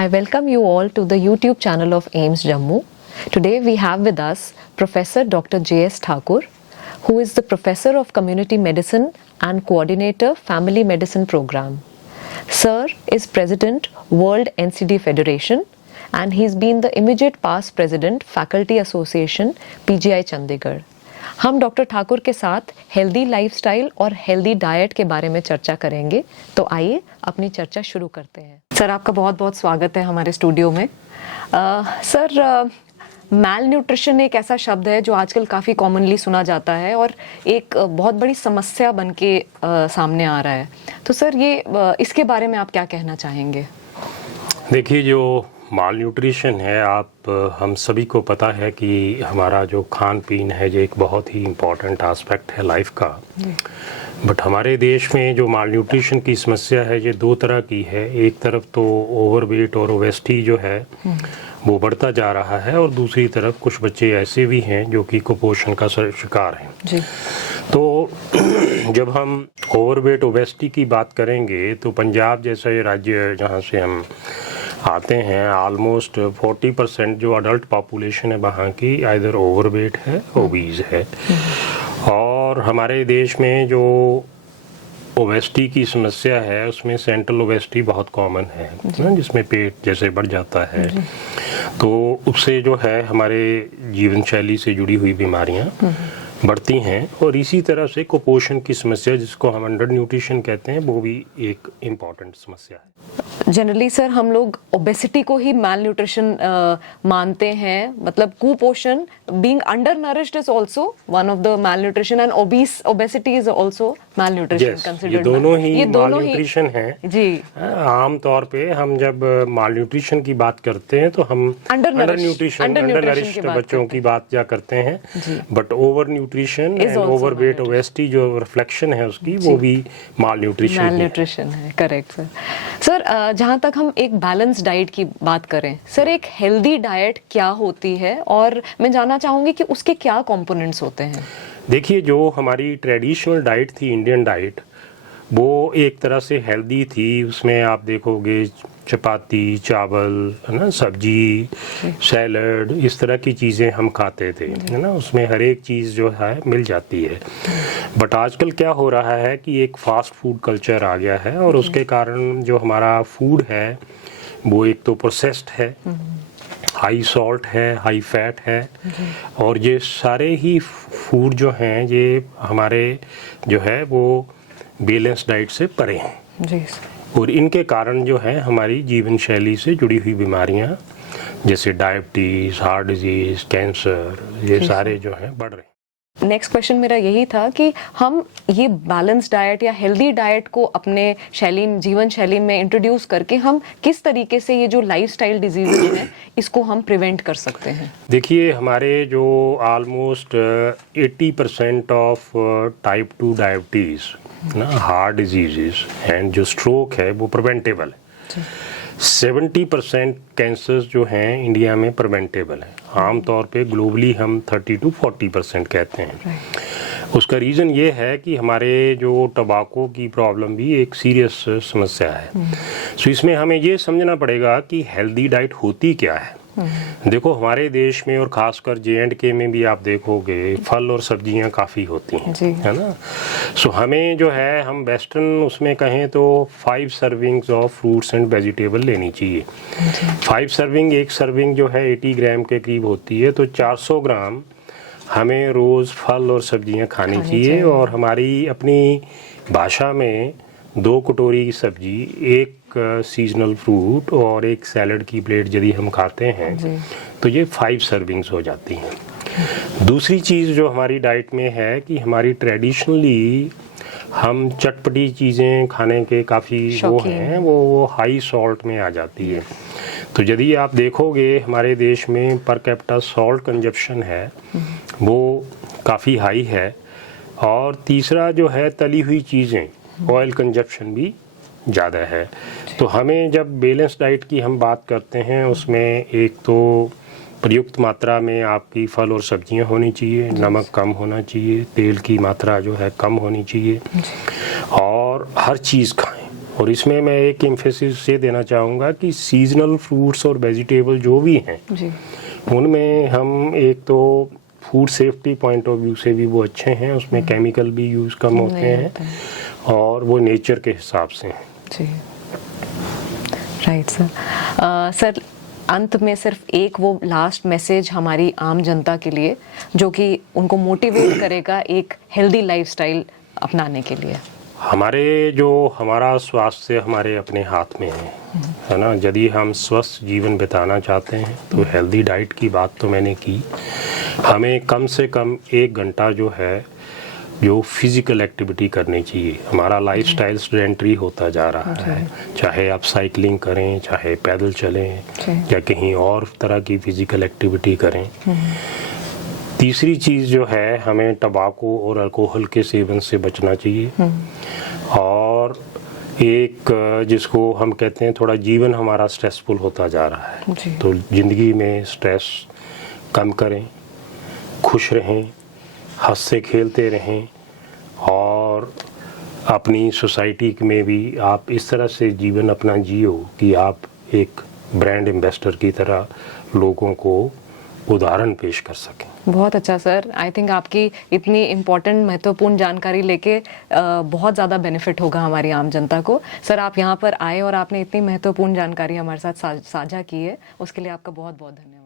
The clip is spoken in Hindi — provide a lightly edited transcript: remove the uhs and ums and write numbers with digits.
I welcome you all to the YouTube channel of AIMS Jammu. Today we have with us Professor Dr. J.S. Thakur, who is the Professor of Community Medicine and Coordinator Family Medicine Program. Sir is President World NCD Federation and he's been the immediate past President Faculty Association PGI Chandigarh. हम डॉक्टर ठाकुर के साथ हेल्दी लाइफस्टाइल और हेल्दी डाइट के बारे में चर्चा करेंगे, तो आइए अपनी चर्चा शुरू करते हैं। सर, आपका बहुत बहुत स्वागत है हमारे स्टूडियो में। सर, मैल न्यूट्रिशन एक ऐसा शब्द है जो आजकल काफ़ी कॉमनली सुना जाता है और एक बहुत बड़ी समस्या बन के सामने आ रहा है। तो सर, ये इसके बारे में आप क्या कहना चाहेंगे? देखिए, जो माल न्यूट्रिशन है, हम सभी को पता है कि हमारा जो खान पीन है ये एक बहुत ही इम्पॉर्टेंट एस्पेक्ट है लाइफ का। बट हमारे देश में जो माल न्यूट्रिशन की समस्या है ये दो तरह की है। एक तरफ तो ओवरवेट और ओबेसिटी जो है वो बढ़ता जा रहा है और दूसरी तरफ कुछ बच्चे ऐसे भी हैं जो कि कुपोषण का शिकार हैं जी। तो जब हम ओवरवेट ओबेसिटी की बात करेंगे तो पंजाब जैसा ये राज्य जहाँ से हम आते हैं, ऑलमोस्ट 40% जो अडल्ट पॉपुलेशन है वहाँ की आइदर ओवरवेट है, ओबीज है। और हमारे देश में जो ओबेसिटी की समस्या है उसमें सेंट्रल ओबेसिटी बहुत कॉमन है ना, जिसमें पेट जैसे बढ़ जाता है। तो उससे जो है हमारे जीवन शैली से जुड़ी हुई बीमारियां बढ़ती हैं और इसी तरह से कुपोषण की समस्या, जिसको हम अंडर न्यूट्रिशन कहते हैं, वो भी एक इम्पॉर्टेंट समस्या है। जनरली सर, हम लोग ओबेसिटी को ही माल न्यूट्रिशन मानते हैं, मतलब कुपोषण, being under nourished is also one of the mall nutrition and obesity is also mall nutrition considered. ये दोनों ही माल न्यूट्रिशन है जी। आम तौर पे हम जब माल न्यूट्रिशन की बात करते हैं तो हम अंडर न्यूट्रिशन, अंडर नरिश्ड बच्चों की बात क्या करते हैं, but over nutrition and overweight obesity जो रिफ्लेक्शन है उसकी, वो भी माल न्यूट्रिशन है। Correct sir. सर, जहाँ तक हम एक बैलेंस डाइट की बात करें, सर एक हेल्दी डाइट क्या होती है और मैं जानना चाहूँगी कि उसके क्या कंपोनेंट्स होते हैं? देखिए, जो हमारी ट्रेडिशनल डाइट थी, इंडियन डाइट, वो एक तरह से हेल्दी थी। उसमें आप देखोगे चपाती, चावल, है ना, सब्जी, सैलड, इस तरह की चीज़ें हम खाते थे, है ना। उसमें हर एक चीज़ जो है मिल जाती है। बट आजकल क्या हो रहा है कि एक फास्ट फूड कल्चर आ गया है और उसके कारण जो हमारा फूड है वो एक तो प्रोसेस्ड है, हाई सॉल्ट है, हाई फैट है, और ये सारे ही फूड जो हैं ये हमारे जो है वो बैलेंस डाइट से परे हैं जी। और इनके कारण जो है हमारी जीवन शैली से जुड़ी हुई बीमारियां जैसे डायबिटीज़, हार्ट डिजीज़, कैंसर, ये सारे जो हैं बढ़ रहे हैं। नेक्स्ट क्वेश्चन मेरा यही था कि हम ये बैलेंस डाइट या हेल्दी डाइट को अपने जीवन शैली में इंट्रोड्यूस करके हम किस तरीके से ये जो लाइफस्टाइल डिजीजेज हैं इसको हम प्रिवेंट कर सकते हैं? देखिए, हमारे जो ऑलमोस्ट 80% ऑफ टाइप 2 डायबिटीज़ ना, हार्ट डिजीजेस एंड जो स्ट्रोक है वो प्रिवेंटेबल है। 70% कैंसर्स जो हैं इंडिया में प्रिवेंटेबल है। आमतौर पे ग्लोबली हम 30 to 40% कहते हैं। उसका रीज़न ये है कि हमारे जो टबाको की प्रॉब्लम भी एक सीरियस समस्या है। सो इसमें हमें ये समझना पड़ेगा कि हेल्दी डाइट होती क्या है। देखो, हमारे देश में और ख़ासकर J&K में भी आप देखोगे फल और सब्जियां काफ़ी होती हैं, है ना। सो हमें जो है, हम वेस्टर्न उसमें कहें तो 5 servings of fruits and vegetable लेनी चाहिए। 5 सर्विंग, एक सर्विंग जो है 80 ग्राम के करीब होती है, तो 400 ग्राम हमें रोज़ फल और सब्जियां खानी चाहिए। और हमारी अपनी भाषा में 2 कटोरी की सब्जी, एक सीजनल फ्रूट और एक सैलड की प्लेट यदि हम खाते हैं तो ये 5 सर्विंग्स हो जाती हैं। दूसरी चीज़ जो हमारी डाइट में है कि हमारी ट्रेडिशनली हम चटपटी चीज़ें खाने के काफ़ी वो हैं, वो हाई सॉल्ट में आ जाती है। तो यदि आप देखोगे हमारे देश में पर कैपिटा सॉल्ट कंजप्शन है वो काफ़ी हाई है। और तीसरा जो है तली हुई चीज़ें, ऑयल कंजप्शन भी ज़्यादा है। तो हमें जब बैलेंस डाइट की हम बात करते हैं उसमें एक तो प्रयुक्त मात्रा में आपकी फल और सब्जियां होनी चाहिए, नमक कम होना चाहिए, तेल की मात्रा जो है कम होनी चाहिए, और हर चीज़ खाएं और इसमें मैं एक एम्फेसिस से देना चाहूँगा कि सीजनल फ्रूट्स और वेजिटेबल जो भी हैं जी उनमें हम एक तो food safety point of view से भी वो अच्छे हैं, उसमें केमिकल भी यूज़ कम होते नहीं हैं होता और वो नेचर के हिसाब से हैं। जी राइट सर। सर अंत में सिर्फ एक वो लास्ट मैसेज हमारी आम जनता के लिए जो कि उनको मोटिवेट करेगा एक हेल्दी लाइफस्टाइल अपनाने के लिए। हमारा स्वास्थ्य हमारे अपने हाथ में है ना। यदि हम स्वस्थ जीवन बिताना चाहते हैं तो हेल्दी डाइट की बात तो मैंने की, हमें कम से कम 1 घंटा जो है जो फिजिकल एक्टिविटी करनी चाहिए। हमारा लाइफस्टाइल सेडेंटरी होता जा रहा है, चाहे आप साइकिलिंग करें, चाहे पैदल चलें या कहीं और तरह की फिजिकल एक्टिविटी करें। तीसरी चीज़ जो है, हमें टबाको और अल्कोहल के सेवन से बचना चाहिए। और एक जिसको हम कहते हैं थोड़ा जीवन हमारा स्ट्रेसफुल होता जा रहा है, तो ज़िंदगी में स्ट्रेस कम करें, खुश रहें, हंसते खेलते रहें और अपनी सोसाइटी में भी आप इस तरह से जीवन अपना जियो कि आप एक ब्रांड एम्बेसडर की तरह लोगों को उदाहरण पेश कर सकें। बहुत अच्छा सर। आई थिंक आपकी इतनी इम्पोर्टेंट महत्वपूर्ण जानकारी लेके बहुत ज़्यादा बेनिफिट होगा हमारी आम जनता को। सर आप यहाँ पर आए और आपने इतनी महत्वपूर्ण जानकारी हमारे साथ साझा की है, उसके लिए आपका बहुत बहुत धन्यवाद।